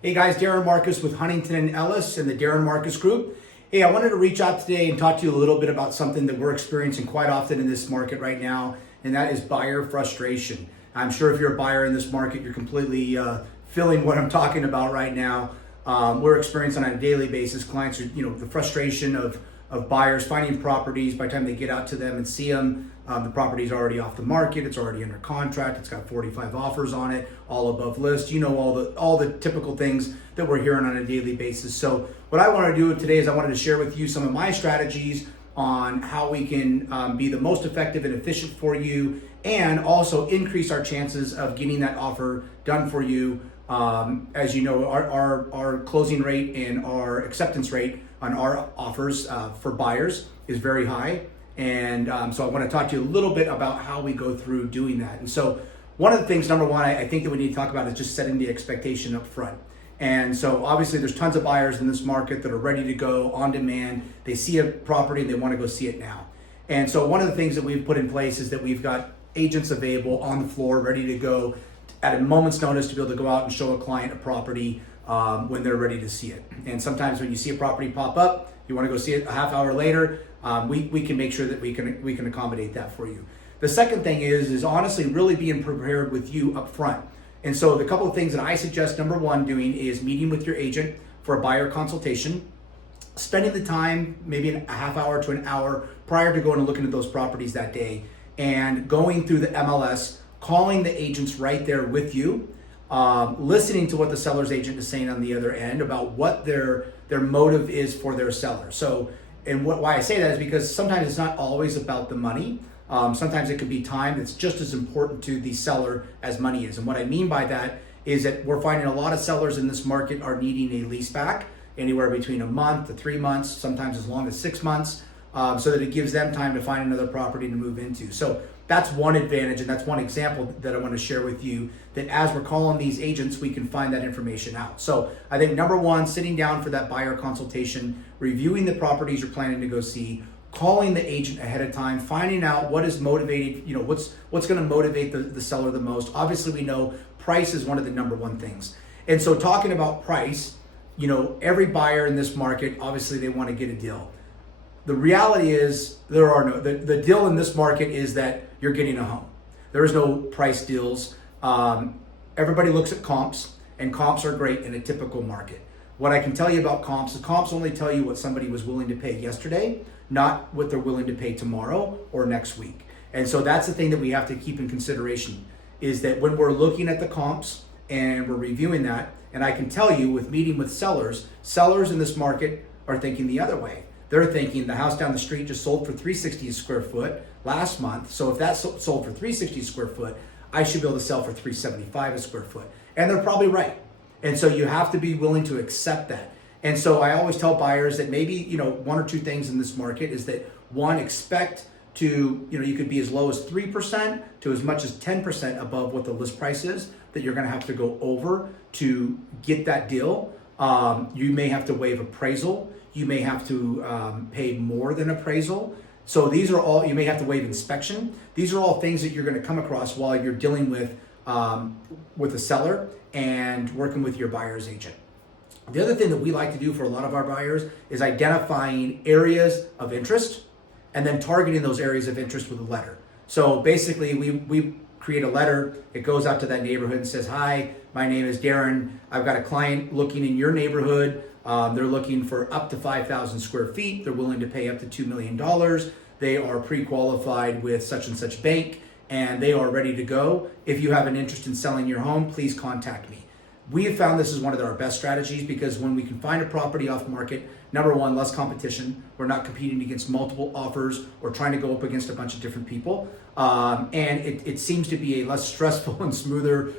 Hey guys, Darin Marques with Huntington and Ellis and the Darin Marques Group. Hey, I wanted to reach out today and talk to you a little bit about something that we're experiencing quite often in this market right now, and that is buyer frustration. I'm sure if you're a buyer in this market, you're completely feeling what I'm talking about right now. We're experiencing on a daily basis, clients are, the frustration of buyers finding properties. By the time they get out to them and see them, the property's already off the market, it's already under contract, it's got 45 offers on it, all above list, all the typical things that we're hearing on a daily basis. So what I want to do today is I wanted to share with you some of my strategies on how we can be the most effective and efficient for you, and also increase our chances of getting that offer done for you. As you know, our closing rate and our acceptance rate on our offers for buyers is very high. And so I want to talk to you a little bit about how we go through doing that. And so one of the things, number one, I think that we need to talk about is just setting the expectation up front. And so obviously there's tons of buyers in this market that are ready to go on demand. They see a property and they want to go see it now. And so one of the things that we've put in place is that we've got agents available on the floor, ready to go at a moment's notice to be able to go out and show a client a property when they're ready to see it. And sometimes when you see a property pop up, you want to go see it a half hour later, we can make sure that we can accommodate that for you. The second thing is honestly really being prepared with you up front. And so the couple of things that I suggest, number one, doing is meeting with your agent for a buyer consultation, spending the time, maybe a half hour to an hour prior to going and looking at those properties that day, and going through the MLS, calling the agents right there with you, listening to what the seller's agent is saying on the other end about what their motive is for their seller. So, and why I say that is because sometimes it's not always about the money. Sometimes it could be time that's just as important to the seller as money is. And what I mean by that is that we're finding a lot of sellers in this market are needing a lease back, anywhere between a month to 3 months, sometimes as long as 6 months, so that it gives them time to find another property to move into. So that's one advantage, and that's one example that I want to share with you, that as we're calling these agents, we can find that information out. So I think number one, sitting down for that buyer consultation, reviewing the properties you're planning to go see, calling the agent ahead of time, finding out what is motivating, what's going to motivate the seller the most. Obviously, we know price is one of the number one things. And so talking about price, every buyer in this market, obviously they want to get a deal. The reality is the deal in this market is that you're getting a home. There is no price deals. Everybody looks at comps, and comps are great in a typical market. What I can tell you about comps is comps only tell you what somebody was willing to pay yesterday, not what they're willing to pay tomorrow or next week. And so that's the thing that we have to keep in consideration, is that when we're looking at the comps and we're reviewing that, and I can tell you with meeting with sellers in this market are thinking the other way. They're thinking the house down the street just sold for $360 a square foot last month. So if that sold for $360 a square foot, I should be able to sell for $375 a square foot. And they're probably right. And so you have to be willing to accept that. And so I always tell buyers that maybe, one or two things in this market is that, one, expect to, you could be as low as 3% to as much as 10% above what the list price is that you're going to have to go over to get that deal. You may have to waive appraisal. You may have to pay more than appraisal. So these are all, you may have to waive inspection. These are all things that you're going to come across while you're dealing with the seller and working with your buyer's agent. The other thing that we like to do for a lot of our buyers is identifying areas of interest and then targeting those areas of interest with a letter. So basically we create a letter, it goes out to that neighborhood and says, "Hi, my name is Darin. I've got a client looking in your neighborhood. They're looking for up to 5,000 square feet. They're willing to pay up to $2 million. They are pre-qualified with such and such bank, and they are ready to go. If you have an interest in selling your home, please contact me." We have found this is one of our best strategies, because when we can find a property off market, number one, less competition. We're not competing against multiple offers or trying to go up against a bunch of different people. And it seems to be a less stressful and smoother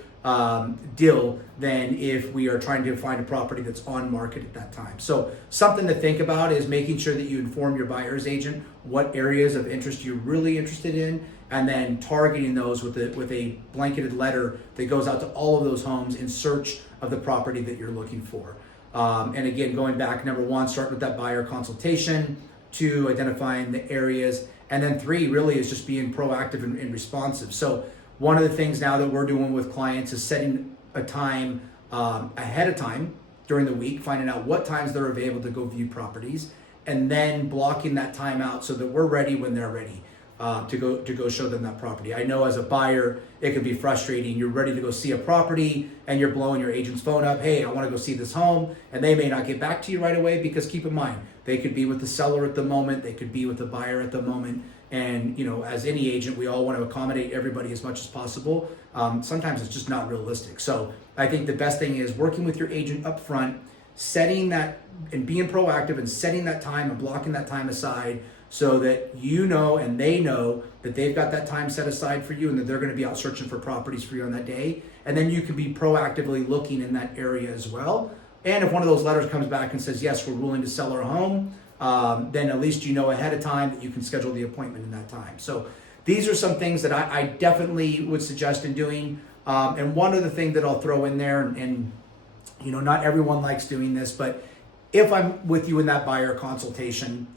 deal than if we are trying to find a property that's on market at that time. So something to think about is making sure that you inform your buyer's agent what areas of interest you're really interested in, and then targeting those with a blanketed letter that goes out to all of those homes in search of the property that you're looking for. And again, going back, number one, start with that buyer consultation, 2, identifying the areas, and then 3 really is just being proactive and responsive. So one of the things now that we're doing with clients is setting a time ahead of time during the week, finding out what times they're available to go view properties, and then blocking that time out so that we're ready when they're ready to go show them that property. I know as a buyer, it can be frustrating. You're ready to go see a property and you're blowing your agent's phone up. Hey, I want to go see this home. And they may not get back to you right away because keep in mind, they could be with the seller at the moment. They could be with the buyer at the moment. And, you know, as any agent, we all want to accommodate everybody as much as possible. Sometimes it's just not realistic. So I think the best thing is working with your agent up front, setting that and being proactive and setting that time and blocking that time aside so that you know and they know that they've got that time set aside for you and that they're going to be out searching for properties for you on that day. And then you can be proactively looking in that area as well. And if one of those letters comes back and says, yes, we're willing to sell our home, then at least you know ahead of time that you can schedule the appointment in that time. So these are some things that I definitely would suggest in doing. And one other thing that I'll throw in there, and you know, not everyone likes doing this, but if I'm with you in that buyer consultation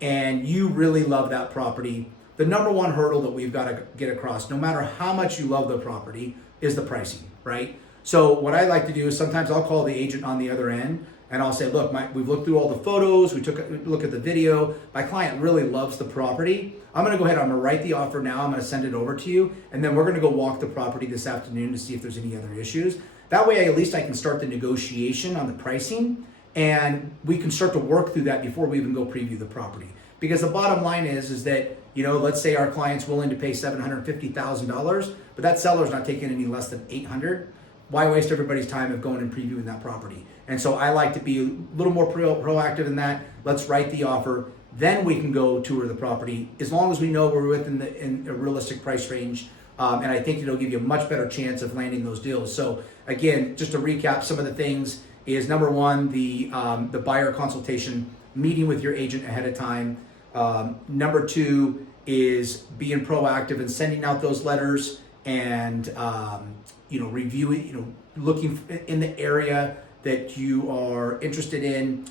and you really love that property, the number one hurdle that we've got to get across, no matter how much you love the property, is the pricing, right? So what I like to do is sometimes I'll call the agent on the other end and I'll say, look, we've looked through all the photos, we took a look at the video, my client really loves the property. I'm gonna go ahead, I'm gonna write the offer now, I'm gonna send it over to you, and then we're gonna go walk the property this afternoon to see if there's any other issues. That way, at least I can start the negotiation on the pricing, and we can start to work through that before we even go preview the property. Because the bottom line is that, you know, let's say our client's willing to pay $750,000, but that seller's not taking any less than $800,000. Why waste everybody's time of going and previewing that property? And so I like to be a little more proactive in that. Let's write the offer, then we can go tour the property, as long as we know we're within a realistic price range. And I think it'll give you a much better chance of landing those deals. So again, just to recap some of the things is number one, the buyer consultation, meeting with your agent ahead of time. Number two is being proactive and sending out those letters and reviewing, looking in the area that you are interested in,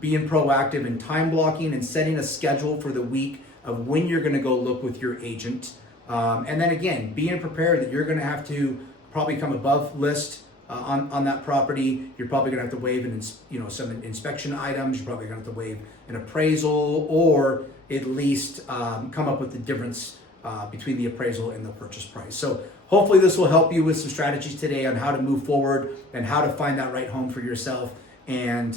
being proactive and time blocking and setting a schedule for the week of when you're going to go look with your agent. And then again, being prepared that you're going to have to probably come above list on that property. You're probably going to have to waive some inspection items. You're probably going to have to waive an appraisal, or at least come up with the difference between the appraisal and the purchase price. So hopefully this will help you with some strategies today on how to move forward and how to find that right home for yourself, and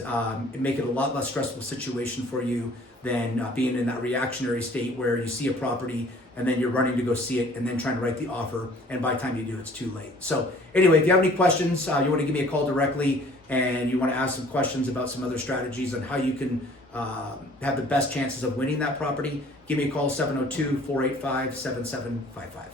make it a lot less stressful situation for you than being in that reactionary state where you see a property and then you're running to go see it and then trying to write the offer, and by the time you do, it's too late. So anyway, if you have any questions, you want to give me a call directly, and you want to ask some questions about some other strategies on how you can have the best chances of winning that property, give me a call, 702-485-7755.